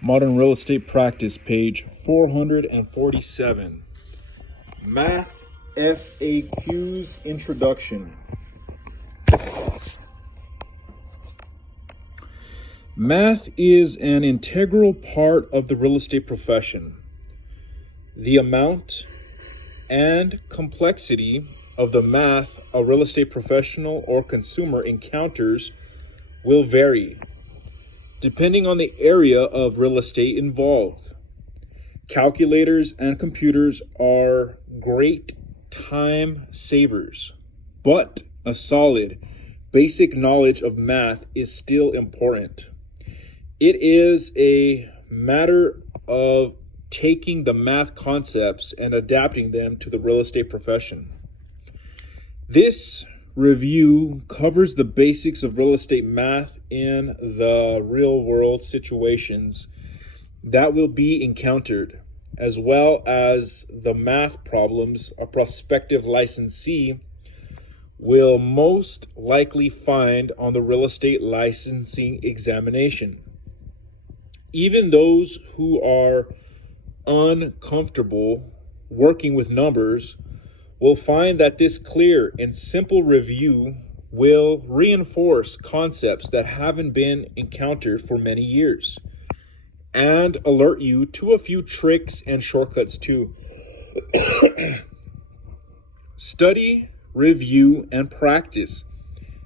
Modern Real Estate Practice, page 447. Math FAQs Introduction. Math is an integral part of the real estate profession. The amount and complexity of the math a real estate professional or consumer encounters will vary, depending on the area of real estate involved. Calculators and computers are great time savers, but a solid, basic knowledge of math is still important. It is a matter of taking the math concepts and adapting them to the real estate profession. This review covers the basics of real estate math in the real world situations that will be encountered, as well as the math problems a prospective licensee will most likely find on the real estate licensing examination. Even those who are uncomfortable working with numbers will find that this clear and simple review will reinforce concepts that haven't been encountered for many years and alert you to a few tricks and shortcuts too. Study, review, and practice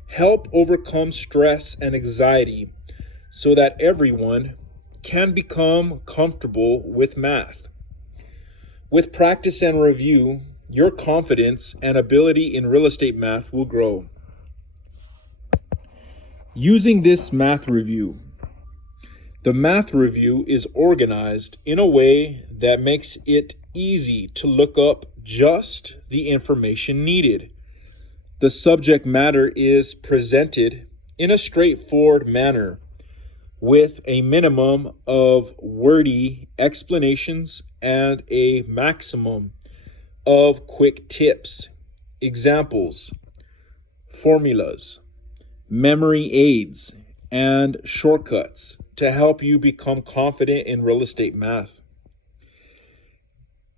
help overcome stress and anxiety so that everyone can become comfortable with math. With practice and review, your confidence and ability in real estate math will grow. Using this math review. The math review is organized in a way that makes it easy to look up just the information needed. The subject matter is presented in a straightforward manner, with a minimum of wordy explanations and a maximum of quick tips, examples, formulas, memory aids, and shortcuts to help you become confident in real estate math.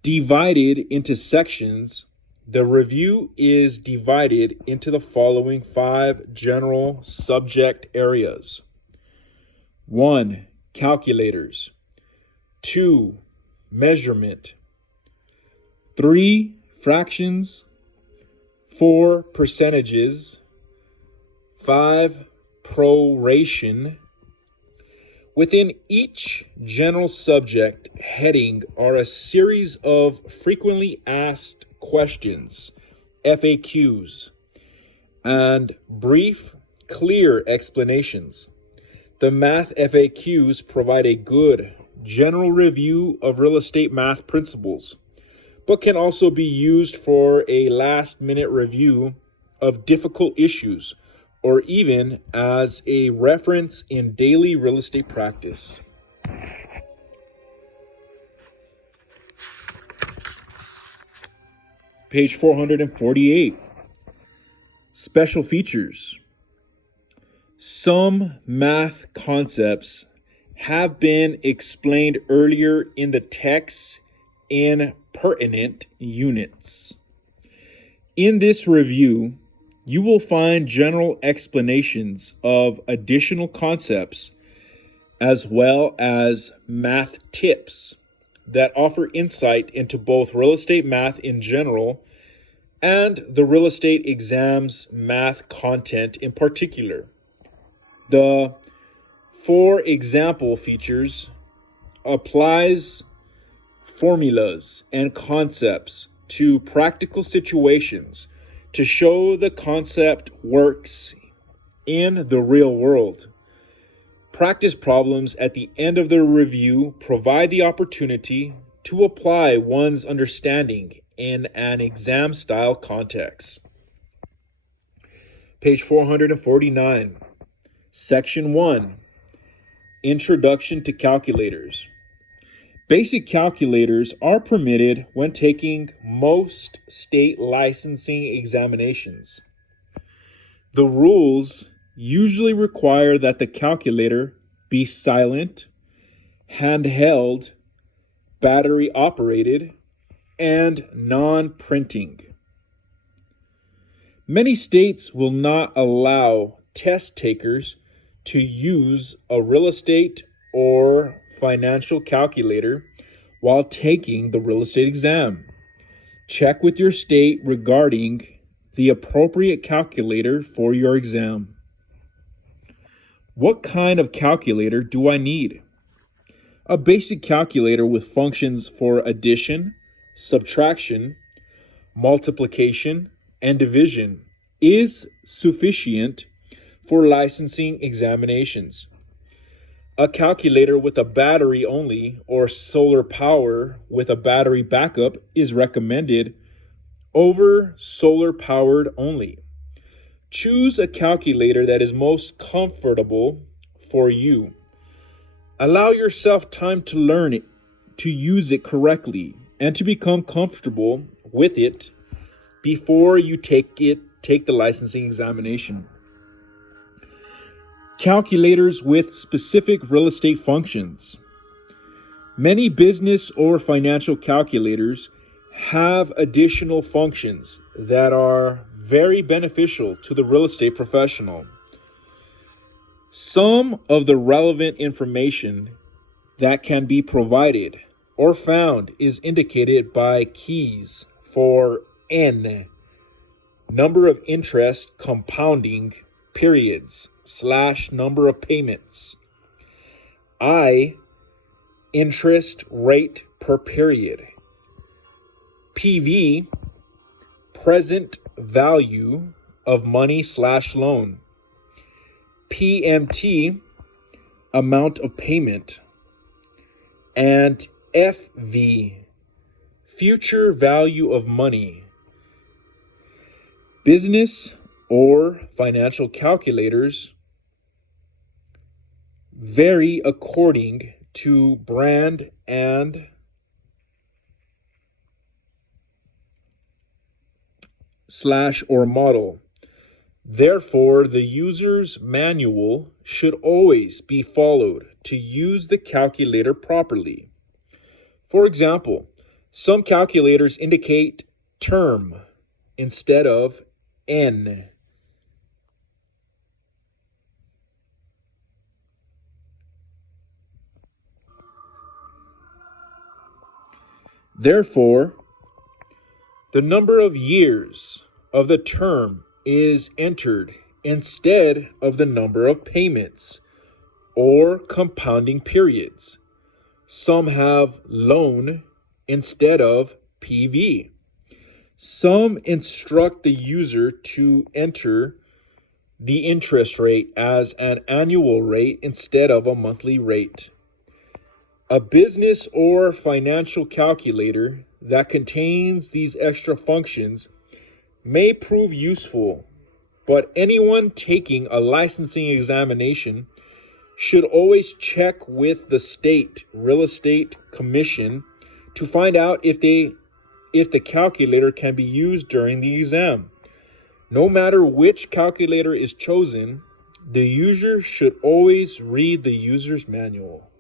Divided into sections, the review is divided into the following 5 general subject areas. 1. Calculators. 2. Measurement. 3. Fractions. 4. Percentages. 5. Proration. Within each general subject heading are a series of frequently asked questions, FAQs, and brief, clear explanations. The math FAQs provide a good general review of real estate math principles, but can also be used for a last-minute review of difficult issues, or even as a reference in daily real estate practice. Page 448. Special features. Some math concepts have been explained earlier in the text in pertinent units. In this review, you will find general explanations of additional concepts as well as math tips that offer insight into both real estate math in general and the real estate exam's math content in particular. The 4 example features applies formulas and concepts to practical situations to show the concept works in the real world. Practice problems at the end of the review provide the opportunity to apply one's understanding in an exam-style context. Page 449. Section 1. Introduction to calculators. Basic calculators are permitted when taking most state licensing examinations. The rules usually require that the calculator be silent, handheld, battery operated, and non-printing. Many states will not allow test takers to use a real estate or financial calculator while taking the real estate exam. Check with your state regarding the appropriate calculator for your exam. What kind of calculator do I need? A basic calculator with functions for addition, subtraction, multiplication, and division is sufficient for licensing examinations. A calculator with a battery only or solar power with a battery backup is recommended over solar powered only. Choose a calculator that is most comfortable for you. Allow yourself time to learn it, to use it correctly, and to become comfortable with it before you take the licensing examination. Calculators with specific real estate functions. Many business or financial calculators have additional functions that are very beneficial to the real estate professional. Some of the relevant information that can be provided or found is indicated by keys for N, number of interest compounding periods / number of payments. I, interest rate per period. PV, present value of money / loan. PMT, amount of payment. And FV, future value of money. Business or financial calculators vary according to brand and / or model. Therefore, the user's manual should always be followed to use the calculator properly. For example, some calculators indicate term instead of N. Therefore, the number of years of the term is entered instead of the number of payments or compounding periods. Some have loan instead of PV. Some instruct the user to enter the interest rate as an annual rate instead of a monthly rate. A business or financial calculator that contains these extra functions may prove useful, but anyone taking a licensing examination should always check with the state real estate commission to find out if the calculator can be used during the exam. No matter which calculator is chosen, the user should always read the user's manual.